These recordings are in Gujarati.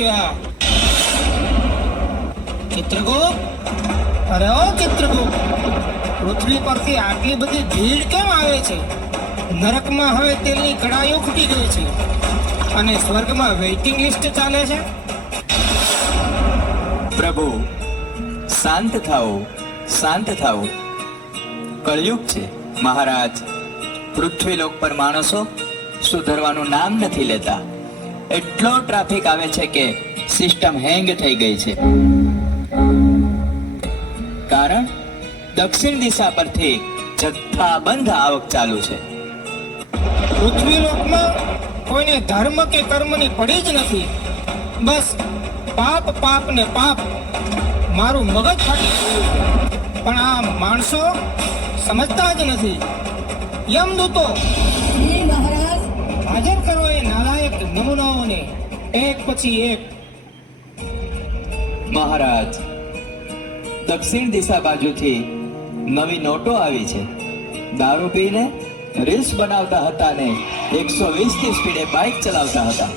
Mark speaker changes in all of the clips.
Speaker 1: આ. ચિત્રગુપ્ત? અરે ઓ ચિત્રગુપ્ત, પૃથ્વી પરથી આટલી બધી ભીડ કેમ આવે છે? નરકમાં હવે તેલની કડાઈઓ ખૂટી ગઈ છે. અને સ્વર્ગમાં વેઇટિંગ લિસ્ટ ચાલે છે?
Speaker 2: પ્રભુ, શાંત થાઓ શાંત થાઓ. કળયુગ છે, મહારાજ. પૃથ્વીલોક પર માણસો સુધરવાનું નામ નથી લેતા. એટલો ટ્રાફિક આવે છે કે સિસ્ટમ હેંગ થઈ ગઈ છે. કારણ દક્ષિણ દિશા પરથી જથ્થાબંધ આવક ચાલુ છે.
Speaker 1: પૃથ્વી લોકમાં કોઈને ધર્મ કે કર્મની પડી જ નથી. બસ પાપ પાપ ને પાપ મારું મગજ ફાટી પણ આ માણસો સમજતા જ નથી. યમદૂતો હાજર કરો એ નાલાયક નમૂનાઓને એક પછી એક.
Speaker 2: મહારાજ, દક્ષિણ દિશા બાજુથી નવી નોટો આવી છે. દારૂ પીને રીલ્સ બનાવતા હતા ને એકસો વીસની સ્પીડે બાઇક ચલાવતા હતા.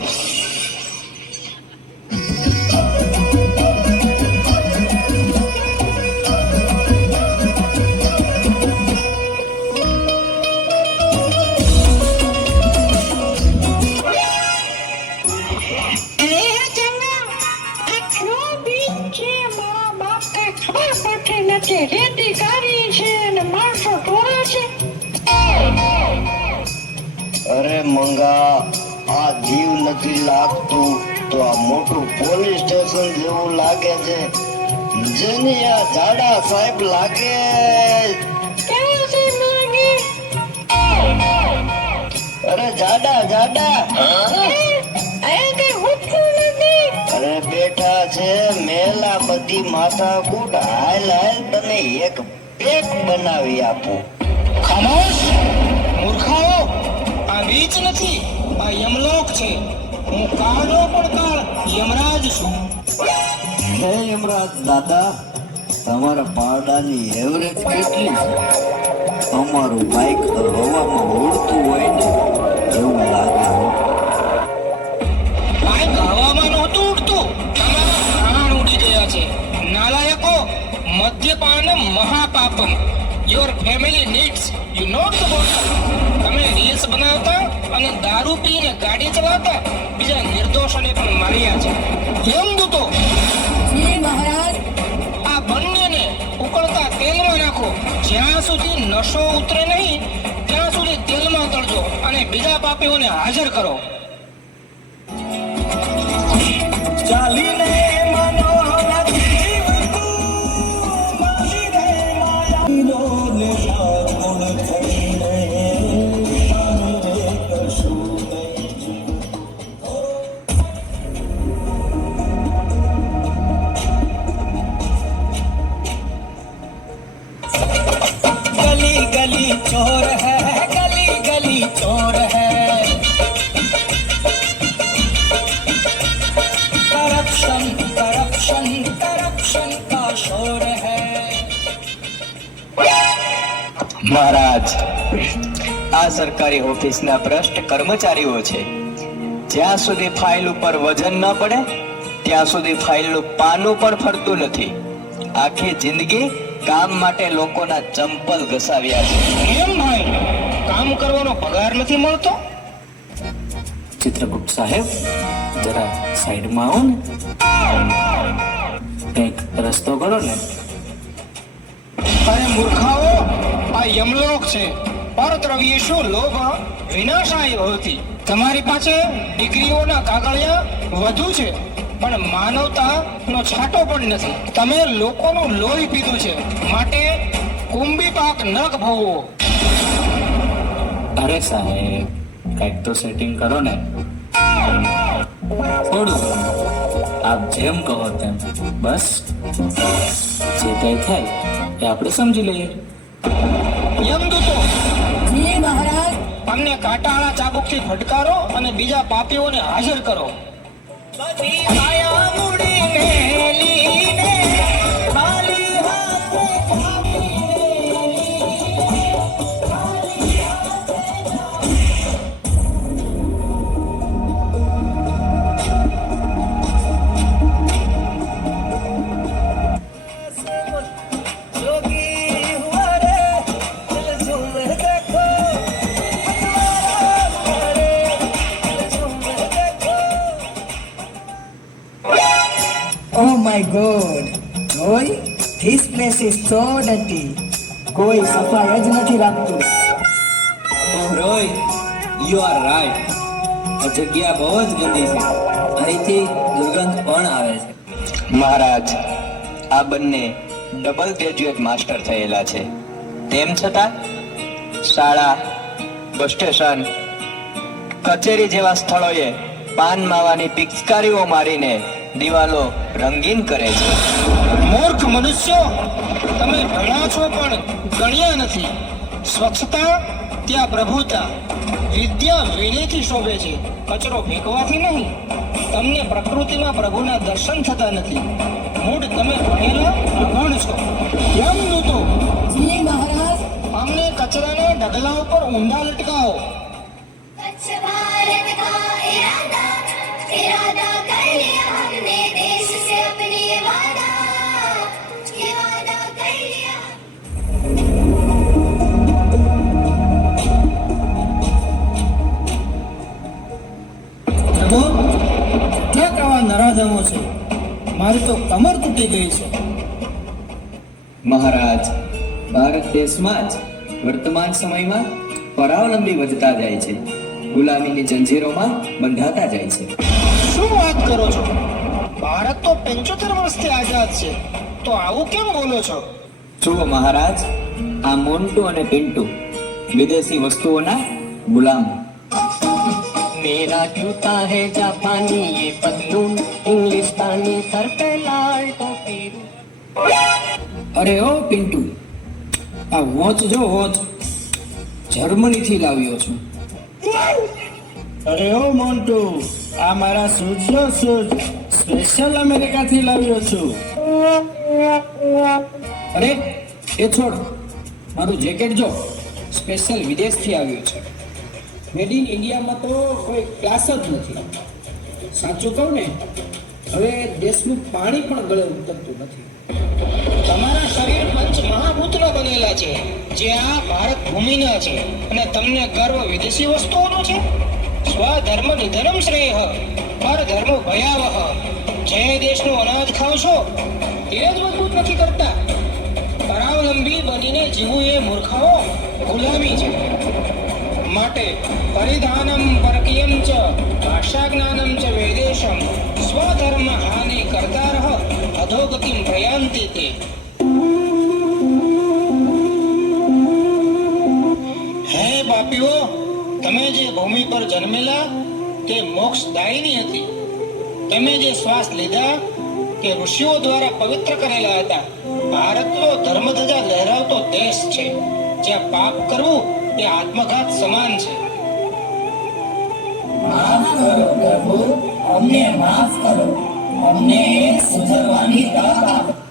Speaker 3: અરે મંગા, આ જીવ નથી લાગતું, તો આ મોટું પોલીસ સ્ટેશન જેવું લાગે છે. જેની આ જાડા સાહેબ લાગે. અરે જાડા જાડા. છે, મેલા બધી માથા કૂટ હાલ હાલ તને એક પેક બનાવી આપું.
Speaker 1: ખામોશ, મૂર્ખાઓ, આ બીચ નથી, આ યમલોક છે. હું કાળો પણ કાળ યમરાજ છું.
Speaker 3: હે યમરાજ દાદા, તમારા પારડાની એવરેજ કેટલી છે? અમારું બાઇક હવામાં ઉડતું હોય ને, એવું લાગે
Speaker 1: મદ્યપાન મહાપાપમ your family needs you not the bottle તમે રીલ્સ બનાવતા અને દારૂ પીને ગાડી ચલાવતા બીજા નિર્દોષોને પણ માર્યા છે. યમદૂતો
Speaker 4: દૂતો મહારાજ.
Speaker 1: આ બંનેને ઉકળતા તેલમાં નાખો. જ્યાં સુધી નશો ઉતરે નહીં ત્યાં સુધી તેલમાં તળજો અને બીજા પાપીઓને હાજર કરો. ચાલીને
Speaker 2: મહારાજ આ સરકારી ઓફિસના ભ્રષ્ટ કર્મચારીઓ છે. જ્યાં સુધી ફાઇલ ઉપર વજન ન પડે ત્યાં સુધી ફાઇલનું પાનું પણ ફરતું નથી. આખી જિંદગી કામ માટે લોકોના ચંપલ ઘસાવ્યા છે.
Speaker 1: કેમ ભાઈ? કામ કરવાનો પગાર નથી મળતો?
Speaker 5: ચિત્રગુપ્ત સાહેબ જરા સાઈડમાં આવો ને. કંઈક રસ્તો કરો ને.
Speaker 1: અરે મૂર્ખાઓ! આ યમલોક છે. પરદ્રવ્યેશુ લોભ વિનાશાય હોતી. તમારી પાસે ડિગ્રીઓના કાગળિયા વધુ છે, પણ માનવતા નો છાંટો પણ નથી. તમે લોકોનું લોહી પીધું છે, માટે કુંભી પાક ન ભોગવો
Speaker 5: અરે સાહેબ, કંઈક તો સેટિંગ કરો ને. થોડું આપ જેમ કહો તેમ. બસ, જે કંઈ થાય એ આપણે સમજી લઈએ.
Speaker 1: યમદૂતો
Speaker 4: જી મહારાજ.
Speaker 1: અમને કાંટાળા ચાબુકથી ફટકારો અને બીજા પાપીઓને હાજર કરો.
Speaker 6: ગુડ હોય this place is so dirty કોઈ સફાઈ જ નથી રાખતું.
Speaker 5: રોય યુ આર રાઈટ આ જગ્યા બહુ જ ગંદી છે. અહીંથી દુર્ગંધ પણ આવે છે.
Speaker 2: મહારાજ આ બંને ડબલ ગ્રેજ્યુએટ માસ્ટર થયેલા છે. તેમ છતાં શાળા બસ સ્ટેશન કચેરી જેવા સ્થળોએ પાન માવાની પિચકારીઓ મારીને દિવાલો રંગીન કરે છે.
Speaker 1: મૂર્ખ મનુષ્યો તમે ભણ્યા છો પણ ગણ્યા નથી. સ્વચ્છતા ત્યાં પ્રભુતા. વિદ્યા વિનયથી શોભે છે. કચરો ફેંકવાથી નહીં. તમને પ્રકૃતિમાં પ્રભુના દર્શન થતા નથી. મૂળ તમે ભણેલા અભણ છો. કેમ દૂતો
Speaker 6: મહારાજ.
Speaker 1: અમને કચરાને ઢગલા ઉપર ઊંડા લટકાવો. નરાધમો છે. મારી તો કમર તૂટી ગઈ છે.
Speaker 2: મહારાજ ભારત દેશમાં જ વર્તમાન સમયમાં પરાવલંબી વધતા જાય છે. ગુલામીની જંજીરોમાં બંધાતા જાય છે.
Speaker 1: શું વાત કરો છો? ભારત તો પંચોતેર વર્ષથી આઝાદ છે. તો આવું કેમ બોલો છો?
Speaker 2: જુઓ મહારાજ આ મોન્ટુ અને પિન્ટુ વિદેશી વસ્તુઓના ગુલામ.
Speaker 7: मेरा जूता है जापानी ये पतलून इंग्लिस्तानी सर पे लाल टोपी
Speaker 6: અરે ઓ પિન્ટુ આ વોચ જો વોચ જર્મનીથી લાવ્યો છું
Speaker 8: અરે ઓ મોન્ટુ આ મારા શૂઝ જો શૂઝ સ્પેશિયલ અમેરિકાથી લાવ્યો છું
Speaker 6: અરે એ છોડ મારું જેકેટ જો સ્પેશિયલ વિદેશથી આવ્યું છે મેડ ઇન ઇન્ડિયામાં તો કોઈ ક્લાસ જ નથી. સાચું કહું ને, હવે દેશનું પાણી પણ ગળે ઉતરતું નથી.
Speaker 1: તમારા શરીર પંચ મહાભૂતના બનેલા છે, જે આ ભારત ભૂમિના છે અને તમને ગર્વ વિદેશી વસ્તુઓનો છે. સ્વધર્મ નિધર્મ શ્રેય પર ધર્મ ભયાવહ જે દેશનું અનાજ ખાવ છો તે જ મજબૂત નથી કરતા. પરાવલંબી બનીને જીવવું એ મૂર્ખાઓ, ગુલામી છે. માટે પરિધાનમ પરકીયમ ચ ભાષા જ્ઞાનમ ચ વેદેશમ, સ્વધર્મ હાનિ કરતા રહ અધોગતિમ પ્રયાંતિ તે. હે બાપીઓ, તમે જે ભૂમિ પર જન્મેલા, તે મોક્ષદાયીની હતી. તમે જે શ્વાસ લીધા, તે ઋષિઓ દ્વારા પવિત્ર કરેલા હતા. ભારતનો ધર્મધજા લહેરાવતો દેશ છે. જ્યાં પાપ કરવું એ આત્મઘાત સમાન છે.
Speaker 6: અમને માફ કરો. અમને સુધરવાની તક આપો.